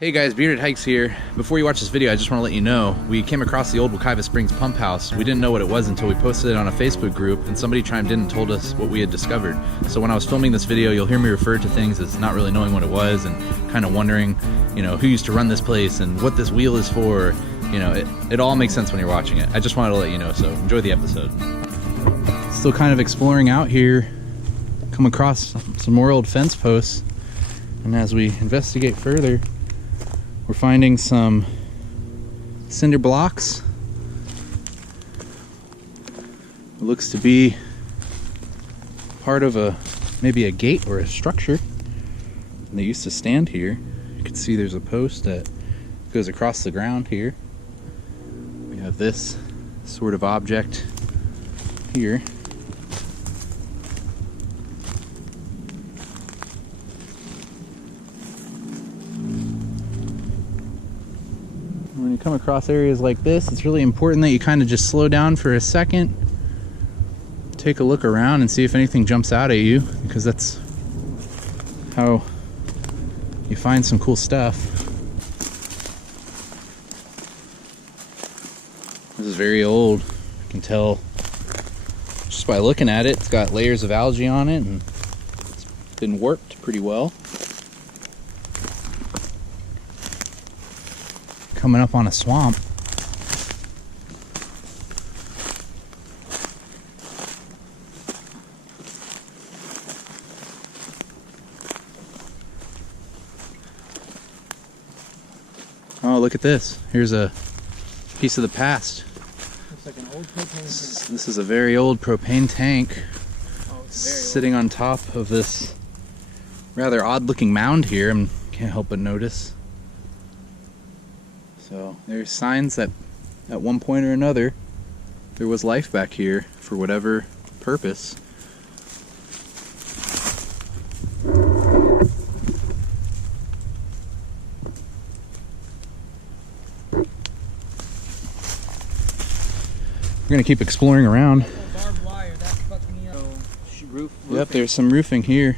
Hey guys, Bearded Hikes here. Before you watch this video, I just want to let you know, we came across the old Wekiva Springs pump house. We didn't know what it was until we posted it on a Facebook group and somebody chimed in and told us what we had discovered. So when I was filming this video, you'll hear me refer to things as not really knowing what it was and kind of wondering, who used to run this place and what this wheel is for. It all makes sense when you're watching it. I just wanted to let you know, so enjoy the episode. Still kind of exploring out here, come across some more old fence posts, and as we investigate further, we're finding some cinder blocks. It looks to be part of maybe a gate or a structure. And they used to stand here. You can see there's a post that goes across the ground here. We have this sort of object here. When you come across areas like this, it's really important that you kind of just slow down for a second, take a look around and see if anything jumps out at you, because that's how you find some cool stuff. This is very old. You can tell just by looking at it. It's got layers of algae on it and it's been warped pretty well. Coming up on a swamp. Oh, look at this. Here's a piece of the past. Looks like an old propane tank. This is a very old propane tank. Oh, it's very sitting on top of this rather odd looking mound here. I can't help but notice. So there's signs that at one point or another there was life back here for whatever purpose. We're gonna keep exploring around. barbed wire, that fucked me up. Roofing. Yep, there's some roofing here.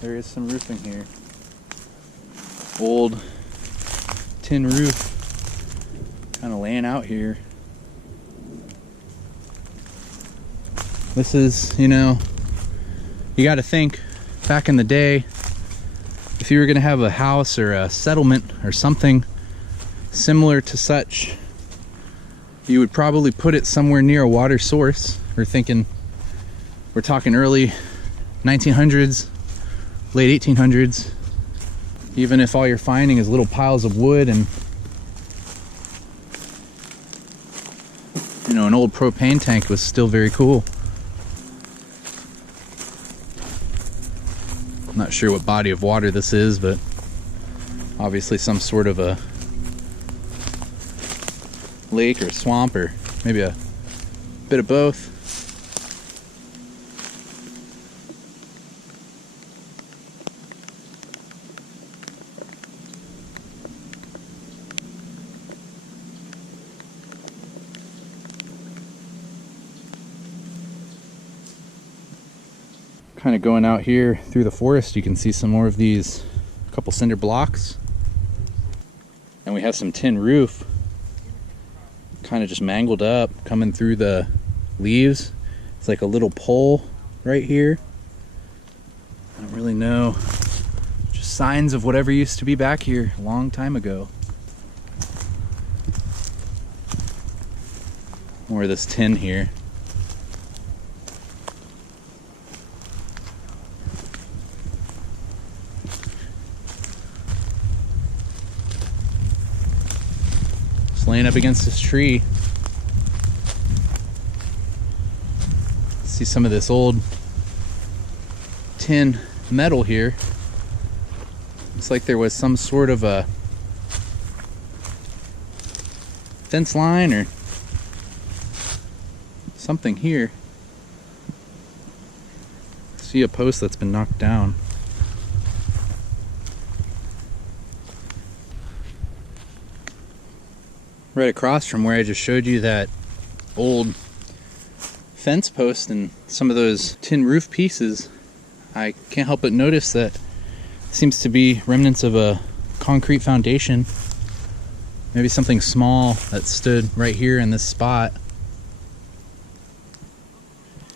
There is some roofing here. Old tin roof kind of laying out here. This is, you got to think back in the day, if you were going to have a house or a settlement or something similar to such, you would probably put it somewhere near a water source. We're talking early 1900s, late 1800s. Even if all you're finding is little piles of wood and an old propane tank was still very cool. I'm not sure what body of water this is, but obviously some sort of a lake or swamp, or maybe a bit of both. Kind of going out here through the forest, you can see some more of these couple cinder blocks, and we have some tin roof kind of just mangled up coming through the leaves. It's like a little pole right here. I don't really know, just signs of whatever used to be back here a long time ago. More of this tin here. Laying up against this tree. See some of this old tin metal here. Looks like there was some sort of a fence line or something here. See a post that's been knocked down. Right across from where I just showed you that old fence post and some of those tin roof pieces, I can't help but notice that Seems to be remnants of a concrete foundation. Maybe something small that stood right here in this spot.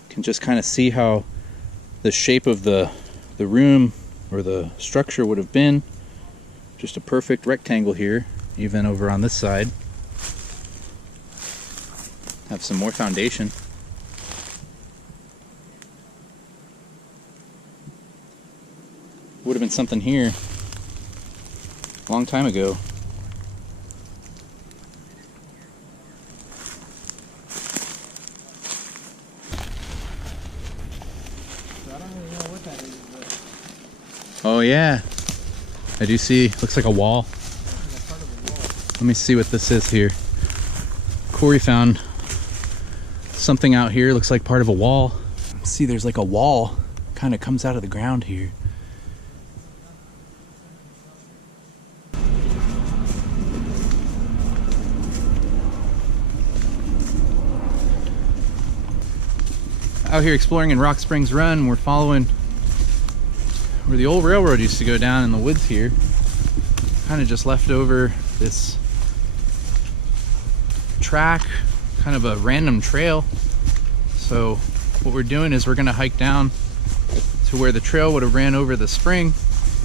Can just kind of see how the shape of the room or the structure would have been. Just a perfect rectangle here, even over on this side. Have some more foundation. Would have been something here a long time ago. So I don't really know what that is, but Oh yeah, I do see, looks like a wall. I think that's part of the wall. Let me see what this is here. Corey found something out here, looks like part of a wall. See, there's like a wall, kind of comes out of the ground here. Out here exploring in Rock Springs Run, we're following where the old railroad used to go down in the woods here. Kind of just left over this track, kind of a random trail. So what we're doing is we're gonna hike down to where the trail would have ran over the spring,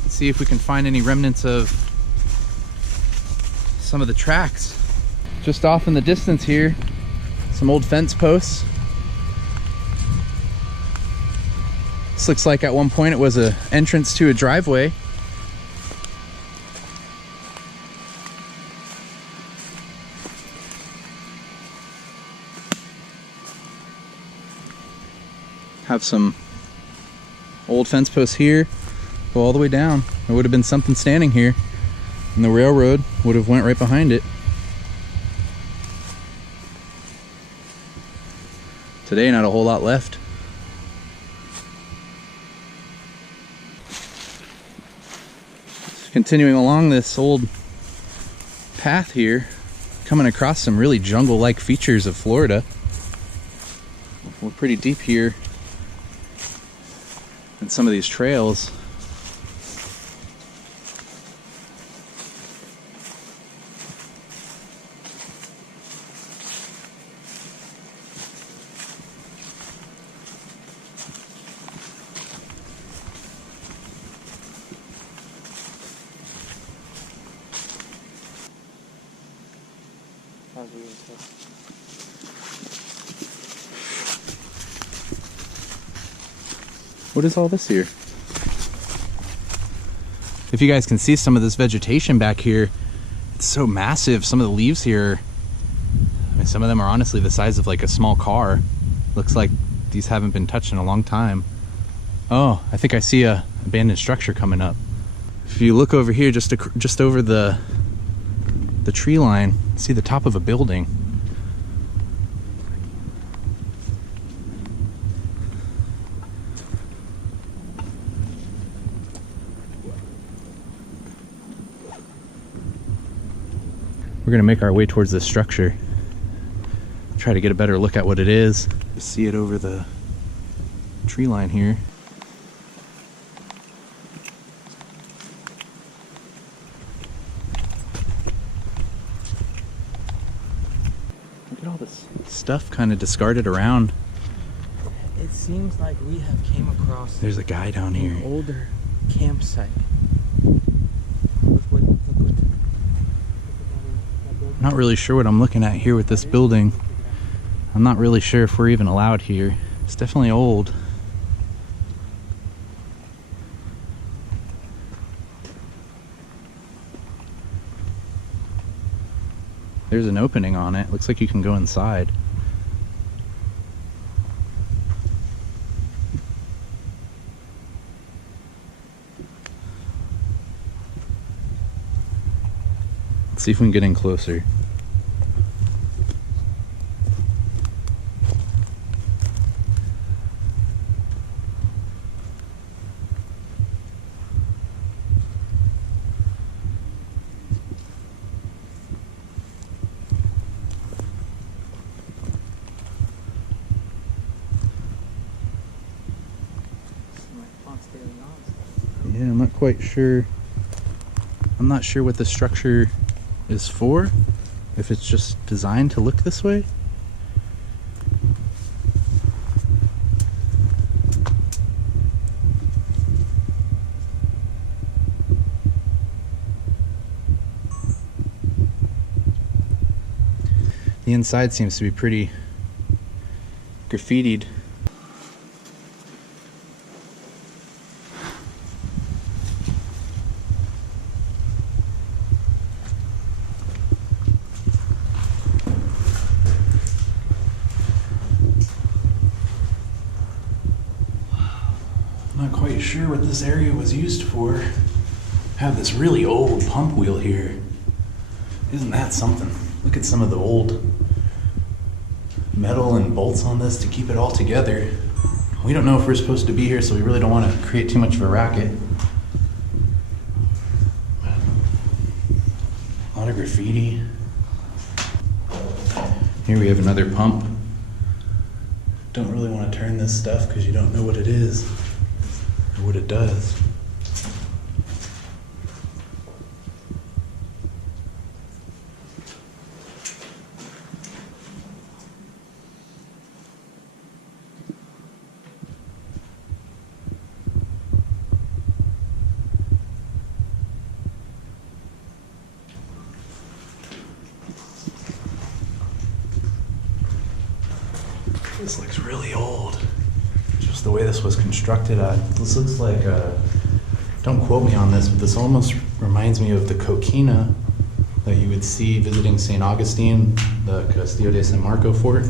see if we can find any remnants of some of the tracks. Just off in the distance here, some old fence posts. This looks like at one point it was an entrance to a driveway. Have some old fence posts here, go all the way down. There would have been something standing here, and the railroad would have went right behind it. Today, not a whole lot left. Continuing along this old path here, coming across some really jungle-like features of Florida. We're pretty deep here in some of these trails. What is all this here? If you guys can see some of this vegetation back here, it's so massive. Some of the leaves here, I mean, some of them are honestly the size of like a small car. Looks like these haven't been touched in a long time. Oh, I think I see a abandoned structure coming up. If you look over here, just over the tree line, see the top of a building. We're gonna make our way towards this structure. Try to get a better look at what it is. See it over the tree line here. Look at all this stuff kind of discarded around. It seems like we have came across There's a guy down here. an older campsite. Not really sure what I'm looking at here with this building. I'm not really sure if we're even allowed here. It's definitely old. There's an opening on it. Looks like you can go inside. Let's see if we can get in closer. Yeah, I'm not quite sure. I'm not sure what the structure is for, if it's just designed to look this way. The inside seems to be pretty graffitied. Not quite sure what this area was used for. I have this really old pump wheel here. Isn't that something? Look at some of the old metal and bolts on this to keep it all together. We don't know if we're supposed to be here, so we really don't want to create too much of a racket. A lot of graffiti. Here we have another pump. Don't really want to turn this stuff because you don't know what it is or what it does. This looks really old. Just the way this was constructed. This looks like, don't quote me on this, but this almost reminds me of the coquina that you would see visiting St. Augustine, the Castillo de San Marco fort.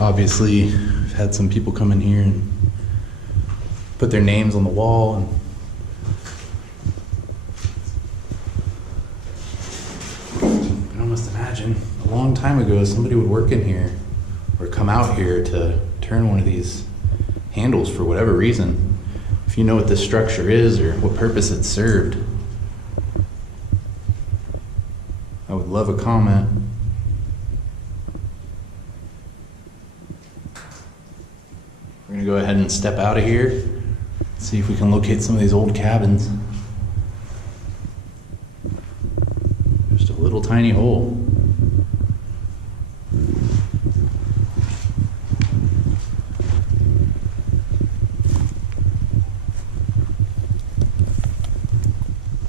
Obviously, I've had some people come in here and put their names on the wall, and I can almost imagine a long time ago somebody would work in here or come out here to turn one of these handles for whatever reason. If you know what this structure is or what purpose it served, I would love a comment. We're gonna go ahead and step out of here, see if we can locate some of these old cabins. Just a little tiny hole.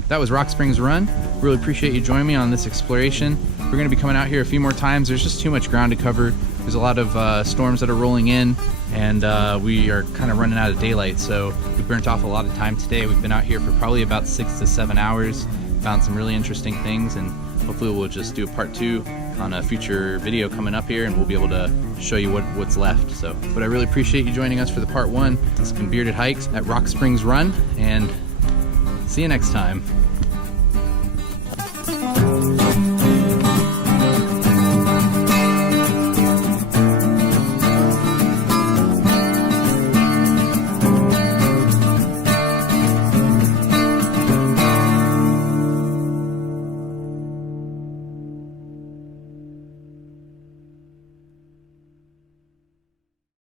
That was Rock Springs Run. Really appreciate you joining me on this exploration. We're gonna be coming out here a few more times. There's just too much ground to cover. There's a lot of storms that are rolling in, and we are kind of running out of daylight, so we burnt off a lot of time today. We've been out here for probably about 6 to 7 hours, found some really interesting things, and hopefully we'll just do a part 2 on a future video coming up here, and we'll be able to show you what's left. So, but I really appreciate you joining us for the part 1. This has been Bearded Hikes at Rock Springs Run, and see you next time.